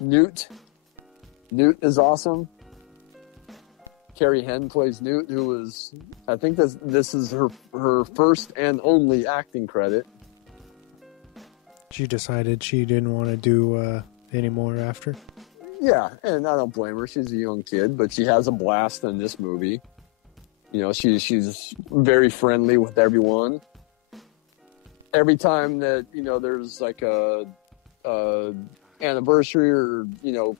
Newt. Newt is awesome. Carrie Henn plays Newt, who is, I think this is her first and only acting credit. She decided she didn't want to do any more after. Yeah, and I don't blame her. She's a young kid, but she has a blast in this movie. You know, she's very friendly with everyone. Every time that, you know, there's like a anniversary or, you know,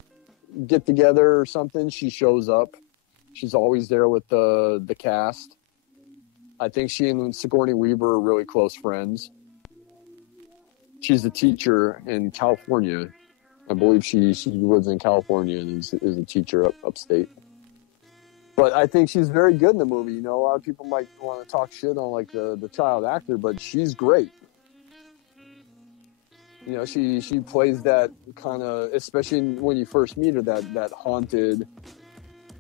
get together or something, she shows up. She's always there with the cast. I think she and Sigourney Weaver are really close friends. She's a teacher in California. I believe she lives in California and is a teacher upstate. But I think she's very good in the movie. You know, a lot of people might want to talk shit on like the child actor, but she's great. You know, she plays that kind of, especially when you first meet her, that haunted,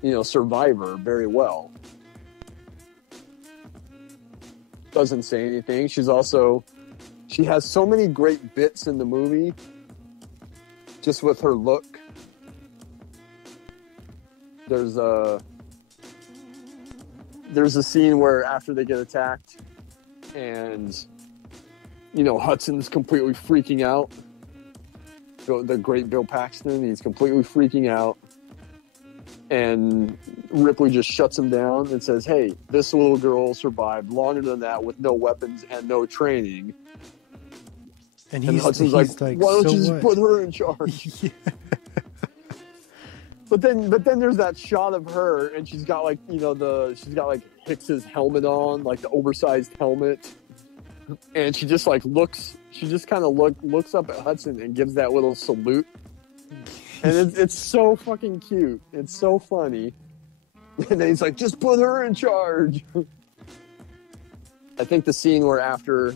you know, survivor very well. Doesn't say anything. She has so many great bits in the movie, just with her look. There's a scene where after they get attacked and, you know, Hudson's completely freaking out. The great Bill Paxton, he's completely freaking out. And Ripley just shuts him down and says, hey, this little girl survived longer than that with no weapons and no training. And Hudson's like, why don't you just put her in charge? Yeah. But then there's that shot of her, and she's got like, you know, she's got like Hicks's helmet on, like the oversized helmet, and she just like looks up at Hudson and gives that little salute, and it's so fucking cute. It's so funny. And then he's like, just put her in charge. I think the scene where after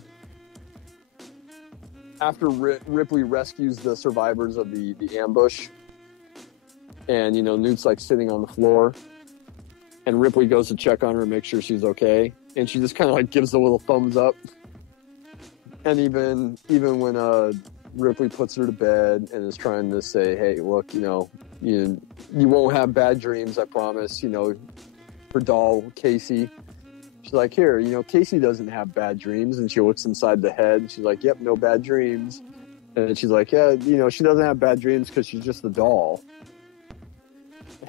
Ripley rescues the survivors of the ambush, and, you know, Newt's like sitting on the floor, and Ripley goes to check on her and make sure she's okay, and she just kind of like gives a little thumbs up. And even when Ripley puts her to bed and is trying to say, hey, look, you know, you won't have bad dreams, I promise, you know, her doll Casey, she's like, here, you know, Casey doesn't have bad dreams. And she looks inside the head, and she's like, yep, no bad dreams. And she's like, yeah, you know, she doesn't have bad dreams because she's just a doll.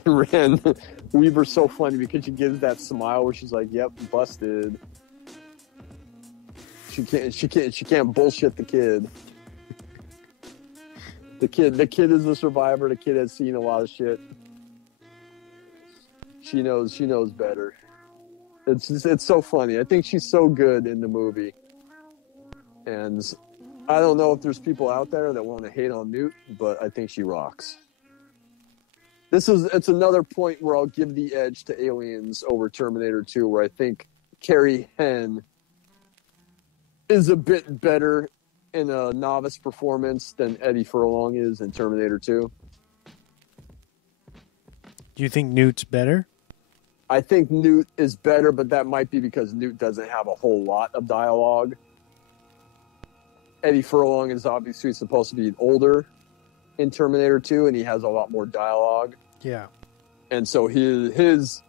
And Weaver's so funny because she gives that smile where she's like, yep, busted. She can't bullshit the kid. The kid is the survivor. The kid has seen a lot of shit. She knows better. It's so funny. I think she's so good in the movie. And I don't know if there's people out there that want to hate on Newt, but I think she rocks. It's another point where I'll give the edge to Aliens over Terminator 2, where I think Carrie Henn is a bit better in a novice performance than Eddie Furlong is in Terminator 2. Do you think Newt's better? I think Newt is better, but that might be because Newt doesn't have a whole lot of dialogue. Eddie Furlong is obviously supposed to be older in Terminator 2, and he has a lot more dialogue. Yeah. And so his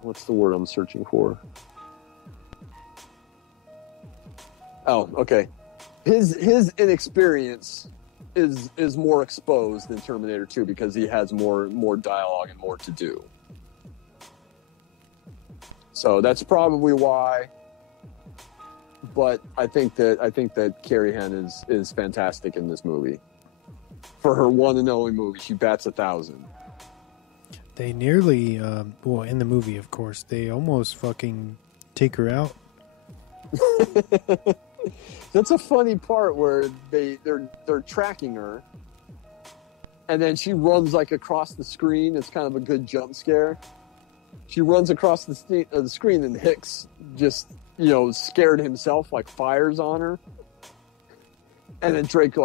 what's the word I'm searching for? Oh, okay. His inexperience is more exposed than Terminator 2 because he has more dialogue and more to do. So that's probably why. But I think that Carrie Henn is fantastic in this movie. For her one and only movie, she bats 1,000. They nearly, well, in the movie, of course, they almost fucking take her out. That's a funny part where they're tracking her, and then she runs like across the screen. It's kind of a good jump scare. She runs across the screen, and Hicks just, you know, scared himself, like fires on her. And then Drake's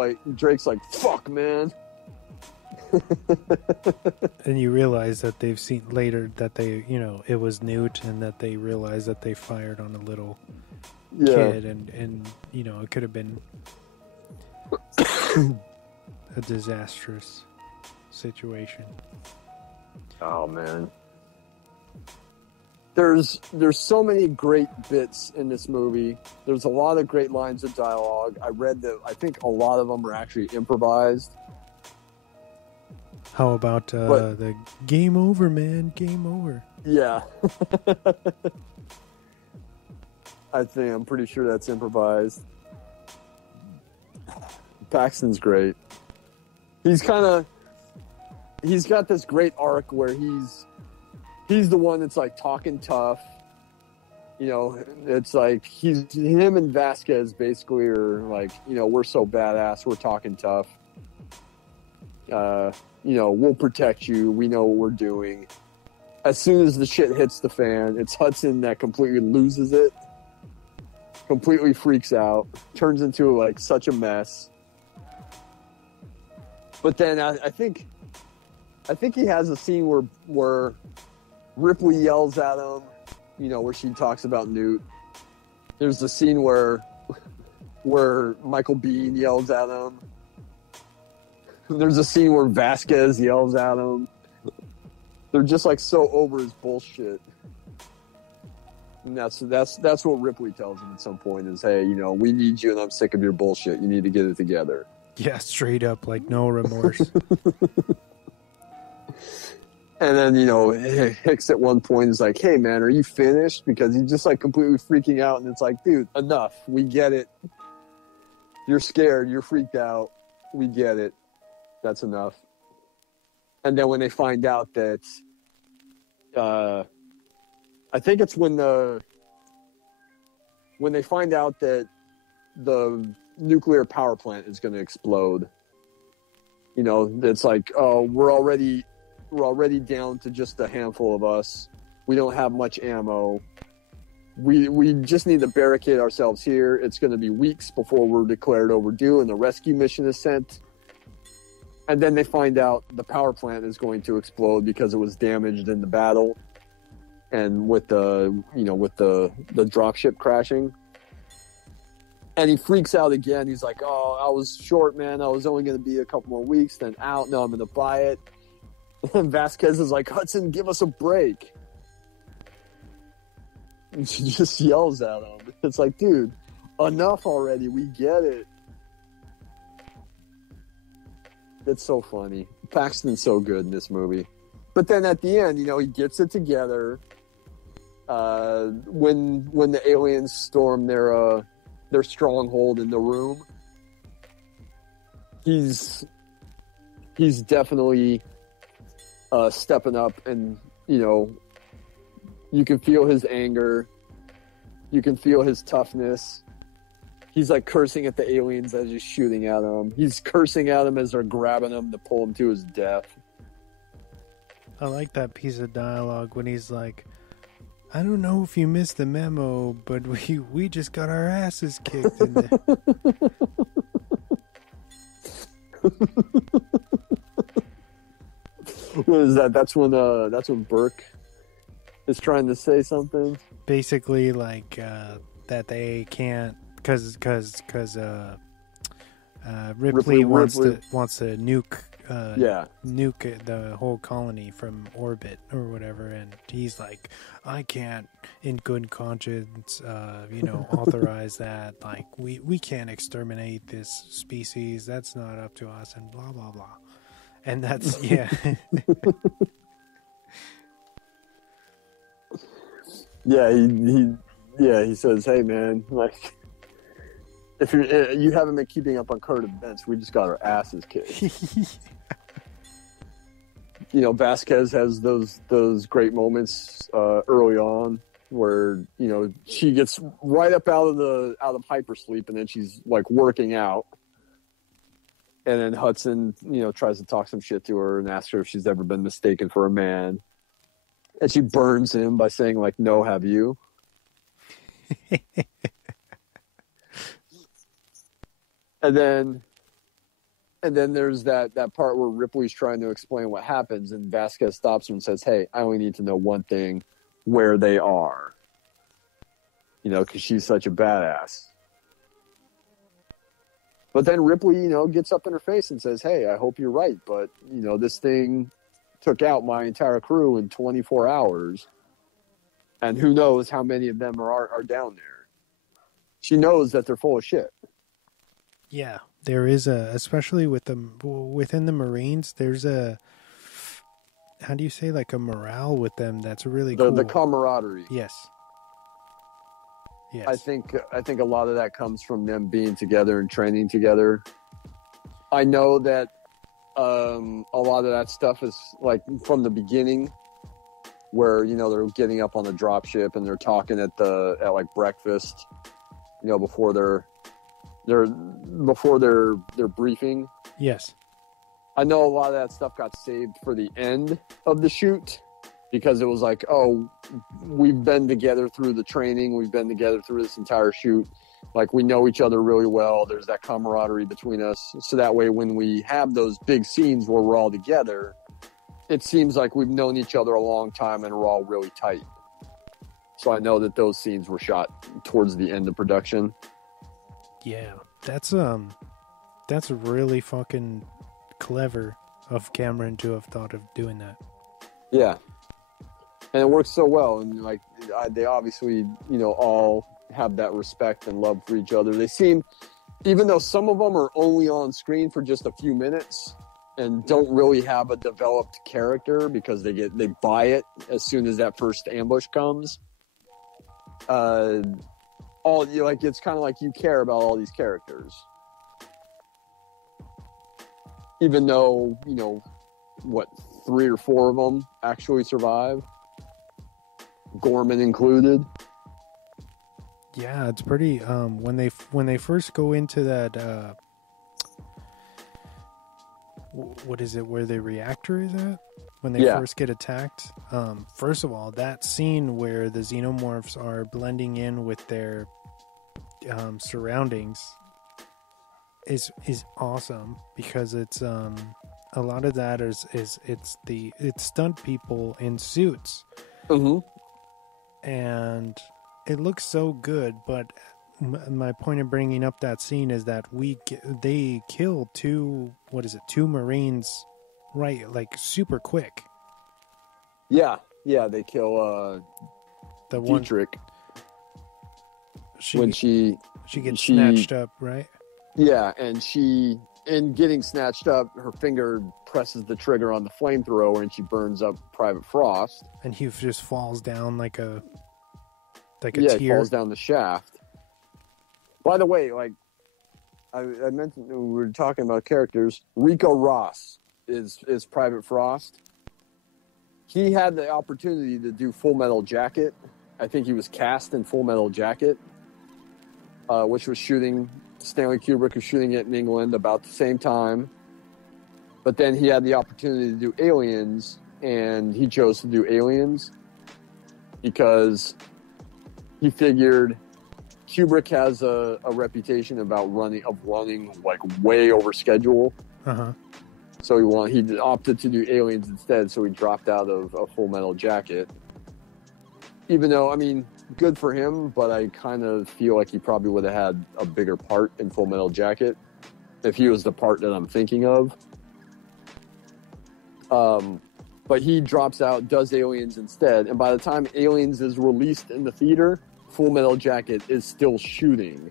like, fuck, man. And you realize that they've seen later that they, you know, it was Newt, and that they realized that they fired on a little kid, and you know, it could have been a disastrous situation. Oh man. There's so many great bits in this movie. There's a lot of great lines of dialogue. I read that I think a lot of them are actually improvised. How about the game over, man? Game over. Yeah. I'm pretty sure that's improvised. Paxton's great. He's got this great arc where he's the one that's like talking tough. You know, it's like him and Vasquez basically are like, you know, we're so badass, we're talking tough. You know, we'll protect you. We know what we're doing. As soon as the shit hits the fan, it's Hudson that completely loses it, completely freaks out, turns into like such a mess. But then I think he has a scene where Ripley yells at him, you know, where she talks about Newt. There's a scene where Michael Biehn yells at him. There's a scene where Vasquez yells at him. They're just like so over his bullshit. And that's what Ripley tells him at some point is, hey, you know, we need you and I'm sick of your bullshit. You need to get it together. Yeah, straight up, like no remorse. And then, you know, Hicks at one point is like, hey man, are you finished? Because he's just like completely freaking out. And it's like, dude, enough. We get it. You're scared. You're freaked out. We get it. That's enough. And then when they find out that, I think it's when they find out that the nuclear power plant is going to explode. You know, it's like, oh, we're already down to just a handful of us. We don't have much ammo. We just need to barricade ourselves here. It's going to be weeks before we're declared overdue and the rescue mission is sent. And then they find out the power plant is going to explode because it was damaged in the battle and with the dropship crashing. And he freaks out again. He's like, oh, I was short, man. I was only going to be a couple more weeks, then out. No, I'm going to buy it. And Vasquez is like, Hudson, give us a break. And she just yells at him. It's like, dude, enough already. We get it. It's so funny. Paxton's so good in this movie. But then at the end, you know, he gets it together. When the aliens storm their stronghold in the room, he's definitely stepping up, and you know, you can feel his anger, you can feel his toughness. He's like cursing at the aliens as he's shooting at them. He's cursing at them as they're grabbing him to pull him to his death. I like that piece of dialogue when he's like, I don't know if you missed the memo, but we just got our asses kicked in there. What is that? That's when Burke is trying to say something. Basically, like that they can't because Ripley wants to nuke nuke the whole colony from orbit or whatever, and he's like, I can't in good conscience authorize that. Like we can't exterminate this species. That's not up to us, and blah blah blah. And that's yeah. He says, hey man, like, if you haven't been keeping up on current events, we just got our asses kicked. You know, Vasquez has those great moments early on where, you know, she gets right up out of hypersleep, and then she's like working out, and then Hudson, you know, tries to talk some shit to her and asks her if she's ever been mistaken for a man, and she burns him by saying like, no, have you? And then there's that part where Ripley's trying to explain what happens, and Vasquez stops her and says, hey, I only need to know one thing, where they are. you know, because she's such a badass. But then Ripley, you know, gets up in her face and says, hey, I hope you're right, but, you know, this thing took out my entire crew in 24 hours, and who knows how many of them are down there. She knows that they're full of shit. Yeah, there is especially within the Marines, there's how do you say, like a morale with them that's really cool. The camaraderie. Yes. Yes. I think a lot of that comes from them being together and training together. I know that a lot of that stuff is like from the beginning, where, you know, they're getting up on the drop ship and they're talking at like breakfast, you know, before their briefing. Yes. I know a lot of that stuff got saved for the end of the shoot, because it was like, oh, we've been together through the training. We've been together through this entire shoot. Like, we know each other really well. There's that camaraderie between us. So that way, when we have those big scenes where we're all together, it seems like we've known each other a long time and we're all really tight. So I know that those scenes were shot towards the end of production. Yeah, that's really fucking clever of Cameron to have thought of doing that. Yeah. And it works so well. And like, they obviously, you know, all have that respect and love for each other. They seem, even though some of them are only on screen for just a few minutes and don't really have a developed character, because they buy it as soon as that first ambush comes. It's kind of like you care about all these characters, even though, you know, what, 3 or 4 of them actually survive, Gorman included. Yeah, it's pretty. When they first go into that, what is it? Where the reactor is at? When they first get attacked. First of all, that scene where the xenomorphs are blending in with their surroundings is awesome, because it's a lot of that is it's stunt people in suits. Mm-hmm. And it looks so good, but my point of bringing up that scene is that they kill 2 Marines, right? Like super quick. Yeah, they kill the Dietrich when she gets snatched up, right? Yeah, and in getting snatched up, her finger presses the trigger on the flamethrower and she burns up Private Frost. And he just falls down like a tear. He falls down the shaft. By the way, like I mentioned, we were talking about characters. Rico Ross is Private Frost. He had the opportunity to do Full Metal Jacket. I think he was cast in Full Metal Jacket, which was shooting. Stanley Kubrick was shooting it in England about the same time. But then he had the opportunity to do Aliens, and he chose to do Aliens because he figured Kubrick has a reputation about running like way over schedule. Uh-huh. So he opted to do Aliens instead, so he dropped out of a Full Metal Jacket. Even though, I mean, good for him, but I kind of feel like he probably would have had a bigger part in Full Metal Jacket if he was the part that I'm thinking of. But he drops out, does Aliens instead, and by the time Aliens is released in the theater, Full Metal Jacket is still shooting.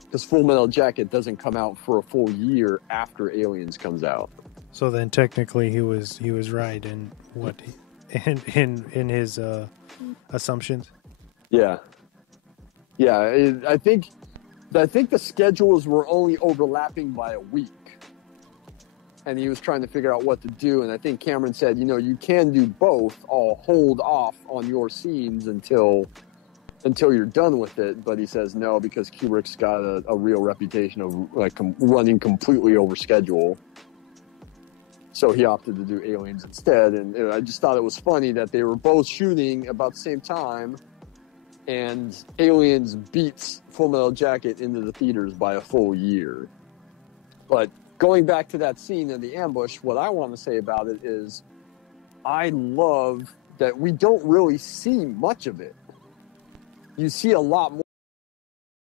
Because Full Metal Jacket doesn't come out for a full year after Aliens comes out. So then technically he was right in what in his assumptions. Yeah. I think the schedules were only overlapping by a week, and he was trying to figure out what to do. And I think Cameron said, you can do both. I'll hold off on your scenes until you're done with it. But he says no, because Kubrick's got a real reputation of like running completely over schedule. So he opted to do Aliens instead. And I just thought it was funny that they were both shooting about the same time, and Aliens beats Full Metal Jacket into the theaters by a full year. But going back to that scene in the ambush, what I want to say about it is I love that we don't really see much of it. you see a lot more